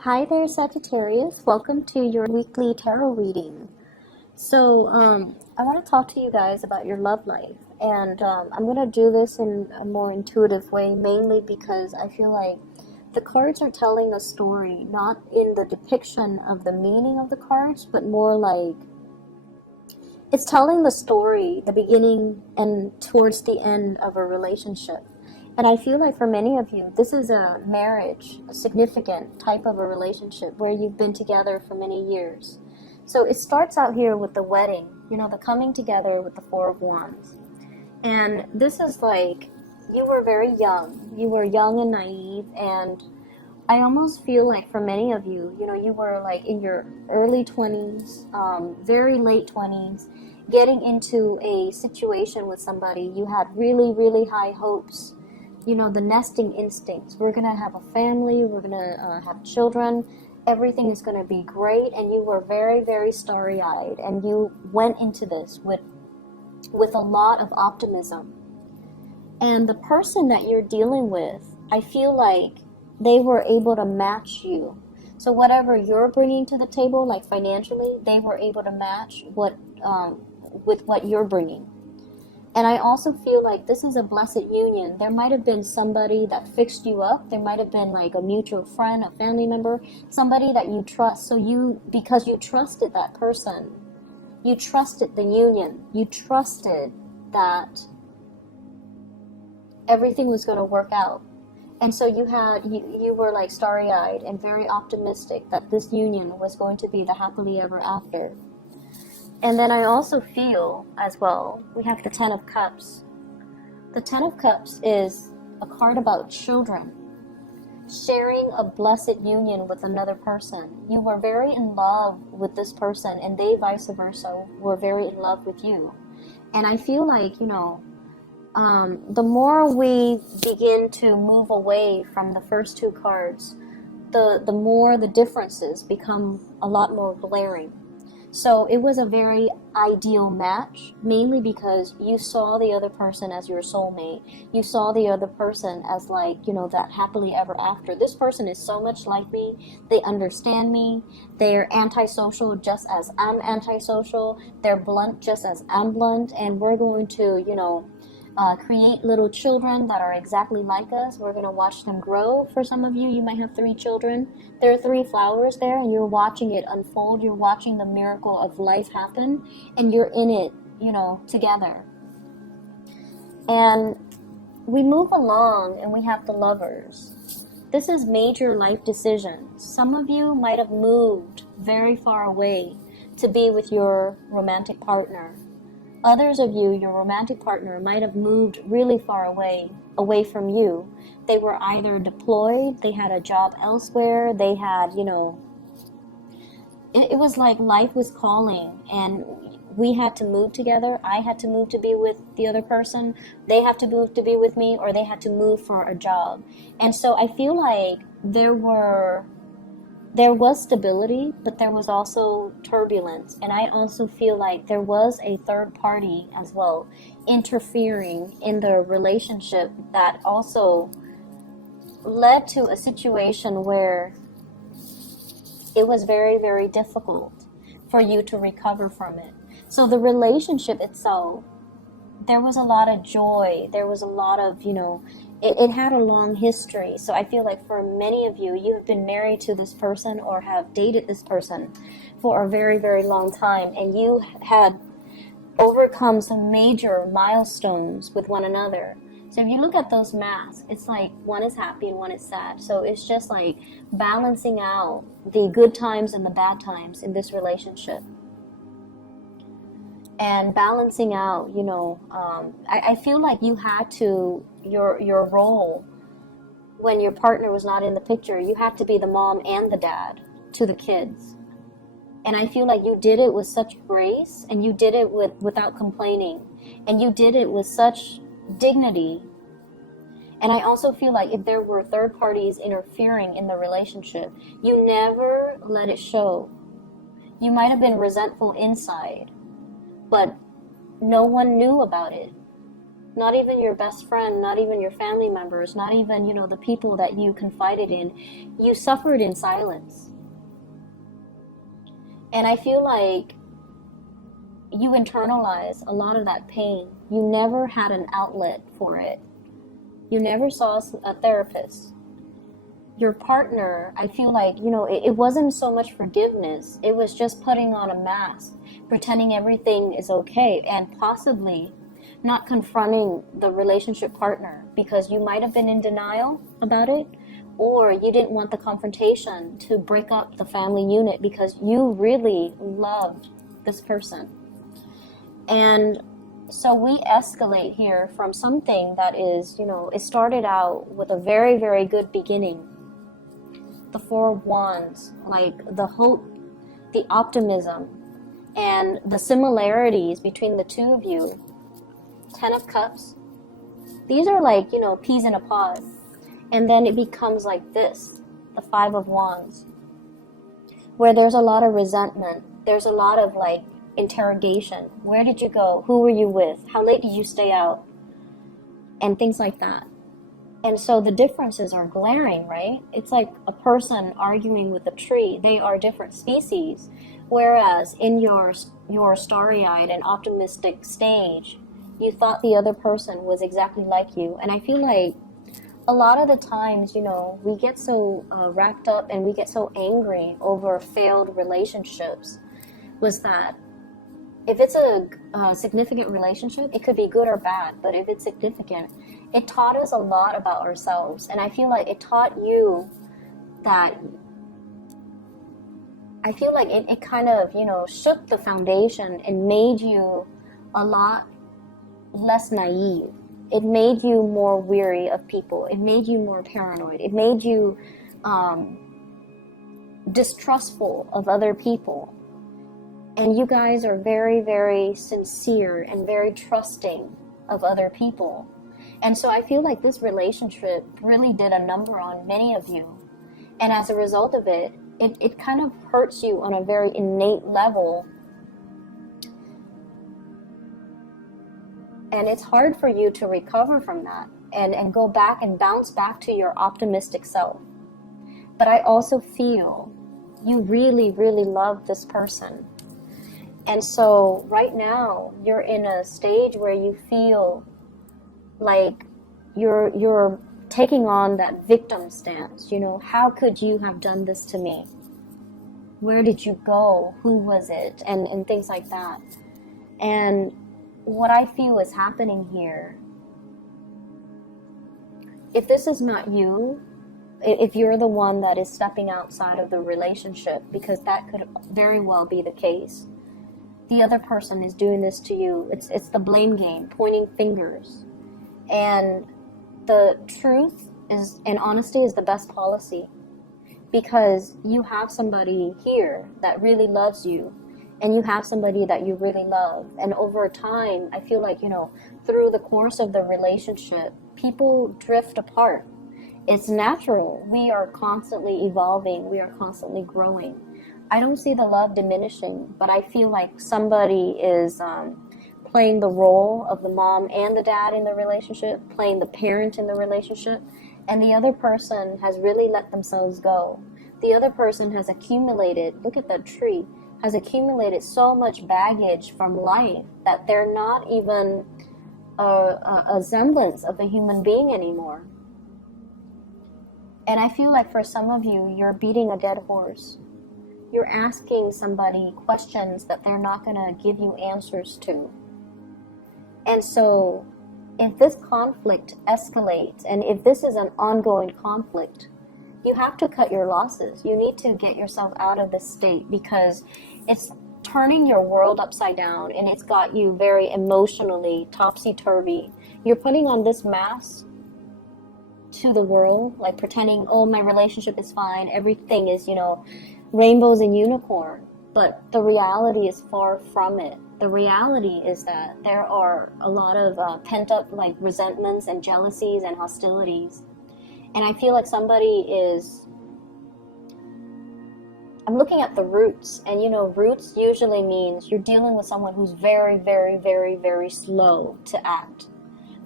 Hi there, Sagittarius. Welcome to your weekly tarot reading. So, I want to talk to you guys about your love life, and I'm going to do this in a more intuitive way, mainly because I feel like the cards are telling a story, not in the depiction of the meaning of the cards, but more like it's telling the story, the beginning and towards the end of a relationship. And I feel like for many of you, this is a marriage, a significant type of a relationship where you've been together for many years. So it starts out here with the wedding, the coming together with the Four of Wands. And this is like, you were very young. You were young and naive, and I almost feel like for many of you, you were like in your early 20s, very late 20s, getting into a situation with somebody. You had really, really high hopes. The nesting instincts. We're going to have a family. We're going to have children. Everything is going to be great. And you were very, very starry-eyed. And you went into this with a lot of optimism. And the person that you're dealing with, I feel like they were able to match you. So whatever you're bringing to the table, like financially, they were able to match with what you're bringing. And I also feel like this is a blessed union. There might have been somebody that fixed you up. There might have been like a mutual friend, a family member, somebody that you trust. So because you trusted that person, you trusted the union, you trusted that everything was going to work out. And so you were like starry-eyed and very optimistic that this union was going to be the happily ever after. And then I also feel, as well, we have the Ten of Cups. The Ten of Cups is a card about children, sharing a blessed union with another person. You were very in love with this person, and they, vice versa, were very in love with you. And I feel like, the more we begin to move away from the first two cards, the more the differences become a lot more glaring. So it was a very ideal match, mainly because you saw the other person as your soulmate. You saw the other person as like, that happily ever after. This person is so much like me. They understand me. They're antisocial just as I'm antisocial. They're blunt just as I'm blunt. And we're going to, create little children that are exactly like us. We're going to watch them grow. For some of you, you might have 3 children. There are 3 flowers there, and you're watching it unfold. You're watching the miracle of life happen, and you're in it, together. And we move along, and we have the Lovers. This is major life decisions. Some of you might have moved very far away to be with your romantic partner. Others of you, your romantic partner, might have moved really far away from you. They were either deployed, they had a job elsewhere, they had, it was like life was calling, and we had to move together. I had to move to be with the other person. They have to move to be with me, or they had to move for a job. And so I feel like there was stability, but there was also turbulence. And I also feel like there was a third party as well interfering in the relationship that also led to a situation where it was very, very difficult for you to recover from it. So the relationship itself, there was a lot of joy. There was a lot of, it had a long history. So I feel like for many of you, you have been married to this person or have dated this person for a very, very long time. And you had overcome some major milestones with one another. So if you look at those masks, it's like one is happy and one is sad. So it's just like balancing out the good times and the bad times in this relationship. And balancing out, I feel like you had to, your role when your partner was not in the picture, you had to be the mom and the dad to the kids. And I feel like you did it with such grace, and you did it without complaining, and you did it with such dignity. And I also feel like if there were third parties interfering in the relationship, you never let it show. You might have been resentful inside, but no one knew about it. Not even your best friend, not even your family members, not even, you know, the people that you confided in. You suffered in silence. And I feel like you internalize a lot of that pain. You never had an outlet for it. You never saw a therapist. Your partner, I feel like, you know, it wasn't so much forgiveness. It was just putting on a mask, pretending everything is okay, and possibly not confronting the relationship partner because you might have been in denial about it, or you didn't want the confrontation to break up the family unit because you really loved this person. And so we escalate here from something that is, you know, it started out with a very, very good beginning. The Four of Wands, like the hope, the optimism, and the similarities between the two of you. Ten of Cups. These are like, you know, peas in a pod. And then it becomes like this, the Five of Wands, where there's a lot of resentment. There's a lot of like interrogation. Where did you go? Who were you with? How late did you stay out? And things like that. And so the differences are glaring, right? It's like a person arguing with a tree. They are different species. Whereas in your starry-eyed and optimistic stage, you thought the other person was exactly like you. And I feel like a lot of the times, you know, we get so wrapped up and we get so angry over failed relationships, was that if it's a significant relationship, it could be good or bad, but if it's significant, it taught us a lot about ourselves. And I feel like it taught you that, I feel like it kind of, you know, shook the foundation and made you a lot less naive. It made you more weary of people. It made you more paranoid. It made you distrustful of other people. And you guys are very, very sincere and very trusting of other people. And so I feel like this relationship really did a number on many of you. And as a result of it, it kind of hurts you on a very innate level. And it's hard for you to recover from that and go back and bounce back to your optimistic self. But I also feel you really, really love this person. And so right now you're in a stage where you feel like you're taking on that victim stance. You know, how could you have done this to me? Where did you go? Who was it? And things like that. And what I feel is happening here, if this is not you, if you're the one that is stepping outside of the relationship, because that could very well be the case, the other person is doing this to you. It's the blame game, pointing fingers. And the truth is, and honesty is the best policy, because you have somebody here that really loves you, and you have somebody that you really love. And over time, I feel like, you know, through the course of the relationship, people drift apart. It's natural. We are constantly evolving. We are constantly growing. I don't see the love diminishing, but I feel like somebody is playing the role of the mom and the dad in the relationship, playing the parent in the relationship, and the other person has really let themselves go. The other person has accumulated, look at that tree, has accumulated so much baggage from life that they're not even a semblance of a human being anymore. And I feel like for some of you, you're beating a dead horse. You're asking somebody questions that they're not going to give you answers to. And so if this conflict escalates, and if this is an ongoing conflict, you have to cut your losses. You need to get yourself out of this state, because it's turning your world upside down, and it's got you very emotionally topsy-turvy. You're putting on this mask to the world, like pretending, oh, my relationship is fine, everything is, you know, rainbows and unicorn. But the reality is far from it. The reality is that there are a lot of pent-up like resentments and jealousies and hostilities. And I feel like somebody is, I'm looking at the roots, and you know, roots usually means you're dealing with someone who's very, very, very, very slow to act.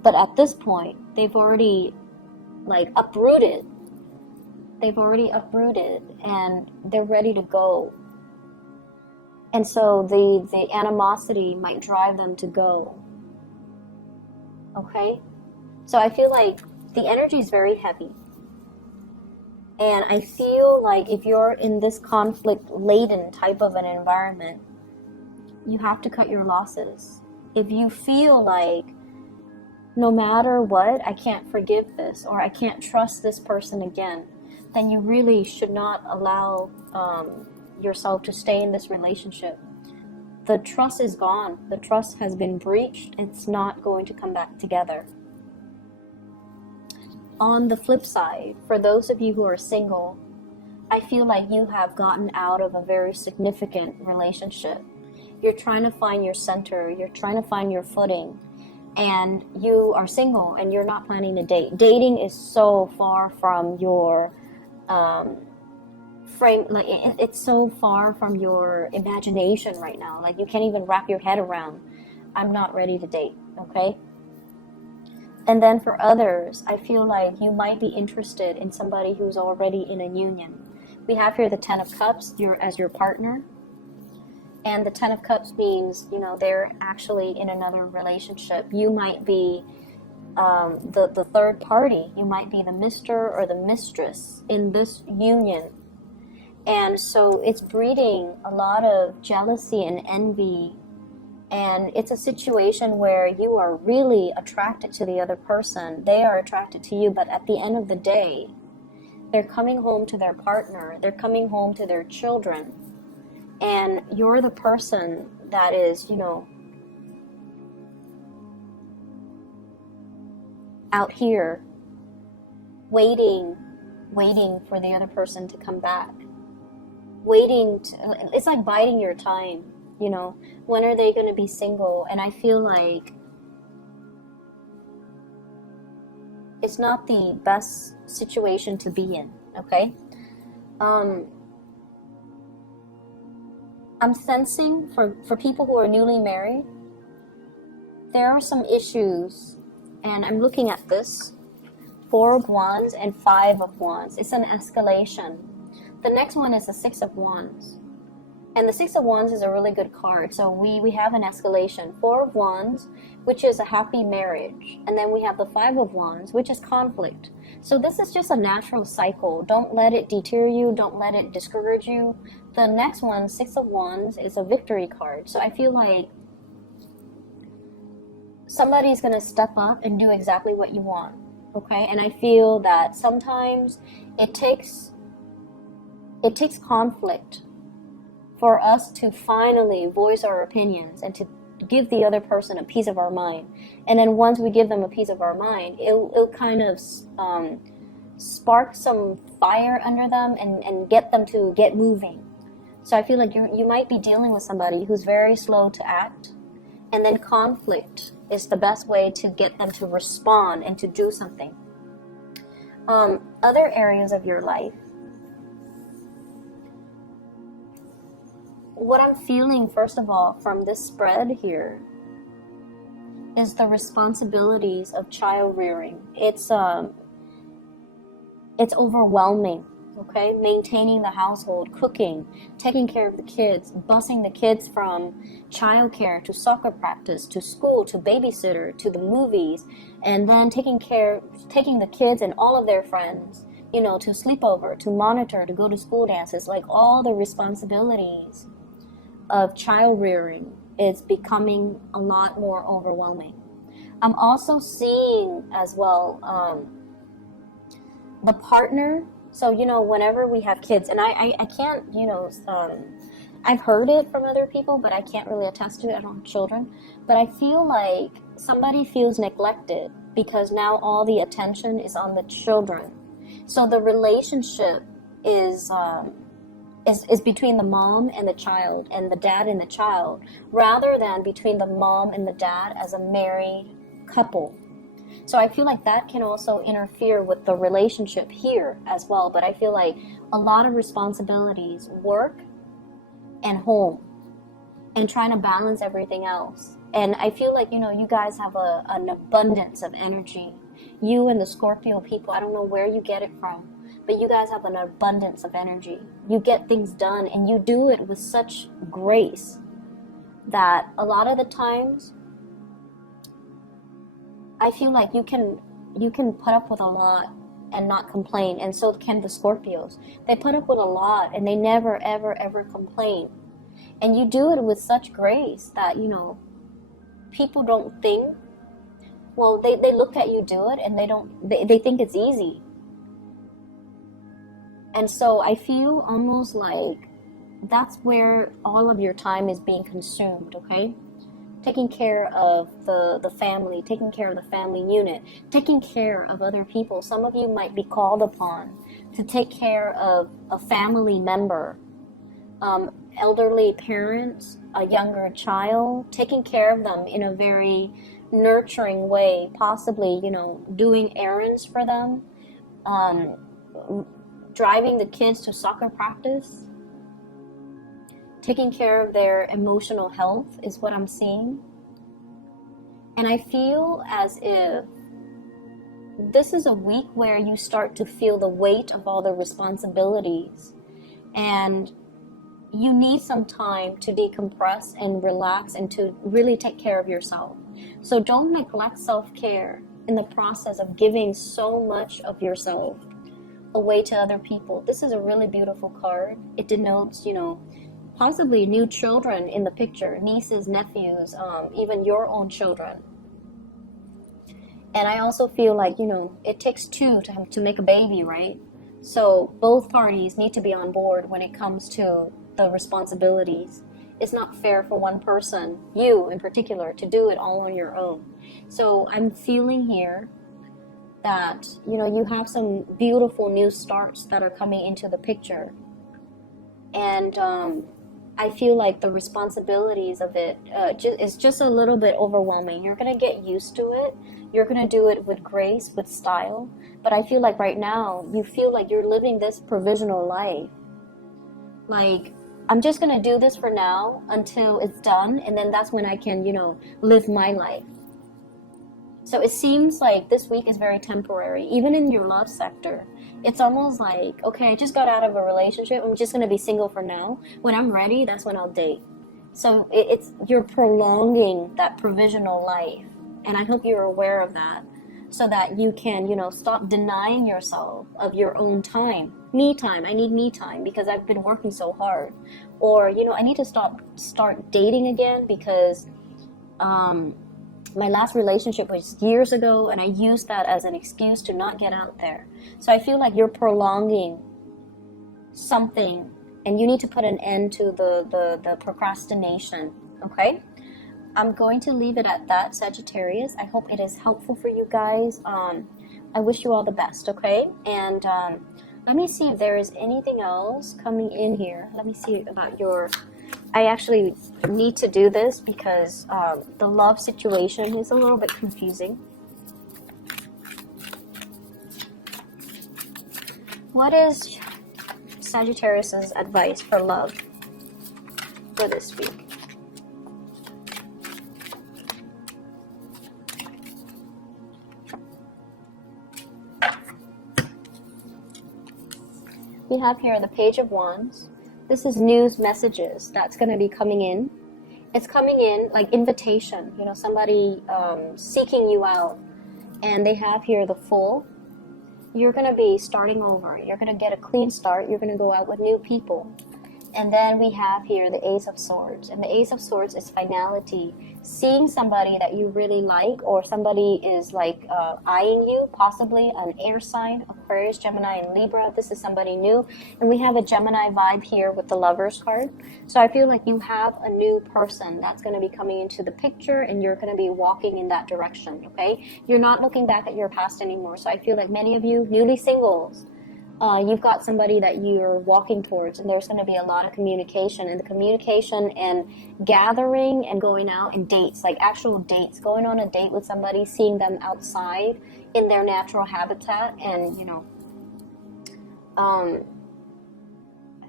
But at this point, they've already like uprooted. They've already uprooted and they're ready to go. And so the animosity might drive them to go. Okay? So I feel like the energy is very heavy. And I feel like if you're in this conflict-laden type of an environment, you have to cut your losses. If you feel like no matter what, I can't forgive this or I can't trust this person again, then you really should not allow yourself to stay in this relationship. The trust is gone. The trust has been breached. It's not going to come back together. On the flip side, for those of you who are single, I feel like you have gotten out of a very significant relationship. You're trying to find your center. You're trying to find your footing. And you are single and you're not planning to date. Dating is so far from your frame, like it's so far from your imagination right now. Like you can't even wrap your head around, I'm not ready to date, okay? And then for others, I feel like you might be interested in somebody who's already in a union. We have here the Ten of Cups as your partner. And the Ten of Cups means, you know, they're actually in another relationship. You might be the third party. You might be the Mr. or the mistress in this union. And so it's breeding a lot of jealousy and envy. And it's a situation where you are really attracted to the other person. They are attracted to you, but at the end of the day, they're coming home to their partner. They're coming home to their children. And you're the person that is, you know, out here waiting for the other person to come back. It's like biding your time, you know. When are they going to be single? And I feel like it's not the best situation to be in, okay? I'm sensing for people who are newly married, there are some issues, and I'm looking at this, 4 of Wands and 5 of Wands. It's an escalation. The next one is the 6 of Wands. And the 6 of Wands is a really good card. So we have an escalation. 4 of Wands, which is a happy marriage. And then we have the 5 of Wands, which is conflict. So this is just a natural cycle. Don't let it deter you. Don't let it discourage you. The next one, 6 of Wands, is a victory card. So I feel like somebody's going to step up and do exactly what you want. Okay? And I feel that sometimes it takes conflict for us to finally voice our opinions and to give the other person a piece of our mind. And then once we give them a piece of our mind, it'll kind of spark some fire under them and get them to get moving. So I feel like you might be dealing with somebody who's very slow to act, and then conflict is the best way to get them to respond and to do something. Other areas of your life, what I'm feeling, first of all, from this spread here is the responsibilities of child rearing. It's overwhelming, okay? Maintaining the household, cooking, taking care of the kids, busing the kids from childcare to soccer practice, to school, to babysitter, to the movies, and then taking the kids and all of their friends, you know, to sleepover, to monitor, to go to school dances, like all the responsibilities of child rearing is becoming a lot more overwhelming. I'm also seeing as well the partner. So, you know, whenever we have kids, and I can't, you know, I've heard it from other people, but I can't really attest to it. I don't have children. But I feel like somebody feels neglected because now all the attention is on the children. So the relationship is between the mom and the child and the dad and the child, rather than between the mom and the dad as a married couple. So I feel like that can also interfere with the relationship here as well. But I feel like a lot of responsibilities, work and home, and trying to balance everything else. And I feel like, you know, you guys have an abundance of energy. You and the Scorpio people, I don't know where you get it from, but you guys have an abundance of energy. You get things done, and you do it with such grace that a lot of the times I feel like you can put up with a lot and not complain, and so can the Scorpios. They put up with a lot and they never ever ever complain. And you do it with such grace that, you know, people don't think, well, they look at you do it and they think it's easy. And so I feel almost like that's where all of your time is being consumed, okay? Taking care of the family, taking care of the family unit, taking care of other people. Some of you might be called upon to take care of a family member, elderly parents, a younger child, taking care of them in a very nurturing way, possibly, you know, doing errands for them, driving the kids to soccer practice, taking care of their emotional health is what I'm seeing. And I feel as if this is a week where you start to feel the weight of all the responsibilities, and you need some time to decompress and relax and to really take care of yourself. So don't neglect self-care in the process of giving so much of yourself away to other people. This is a really beautiful card. It denotes, you know, possibly new children in the picture, nieces, nephews, even your own children. And I also feel like, you know, it takes two to make a baby, right? So both parties need to be on board when it comes to the responsibilities. It's not fair for one person, you in particular, to do it all on your own. So I'm feeling here that, you know, you have some beautiful new starts that are coming into the picture. And I feel like the responsibilities of it is just a little bit overwhelming. You're going to get used to it. You're going to do it with grace, with style. But I feel like right now, you feel like you're living this provisional life. Like, I'm just going to do this for now until it's done. And then that's when I can, you know, live my life. So it seems like this week is very temporary, even in your love sector. It's almost like, okay, I just got out of a relationship. I'm just going to be single for now. When I'm ready, that's when I'll date. So you're prolonging that provisional life. And I hope you're aware of that, so that you can, you know, stop denying yourself of your own time. Me time. I need me time because I've been working so hard. Or, you know, I need to start dating again because my last relationship was years ago, and I used that as an excuse to not get out there. So I feel like you're prolonging something, and you need to put an end to the procrastination, okay? I'm going to leave it at that, Sagittarius. I hope it is helpful for you guys. I wish you all the best, okay? And let me see if there is anything else coming in here. Let me see about your... I actually need to do this because the love situation is a little bit confusing. What is Sagittarius's advice for love for this week? We have here the Page of Wands. This is news messages that's going to be coming in. It's coming in like invitation, you know, somebody seeking you out. And they have here the Fool. You're going to be starting over. You're going to get a clean start. You're going to go out with new people. And then we have here the Ace of Swords. And the Ace of Swords is finality. Seeing somebody that you really like, or somebody is like eyeing you, possibly an air sign, Aquarius, Gemini, and Libra. This is somebody new. And we have a Gemini vibe here with the Lovers card. So I feel like you have a new person that's going to be coming into the picture, and you're going to be walking in that direction, okay? You're not looking back at your past anymore. So I feel like many of you newly singles, you've got somebody that you're walking towards, and there's going to be a lot of communication. And the communication and gathering and going out and dates, like actual dates, going on a date with somebody, seeing them outside in their natural habitat. And, you know,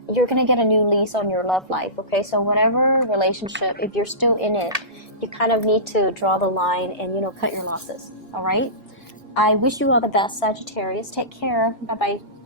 you're going to get a new lease on your love life, okay? So whatever relationship, if you're still in it, you kind of need to draw the line and, you know, cut your losses, all right? I wish you all the best, Sagittarius. Take care. Bye-bye.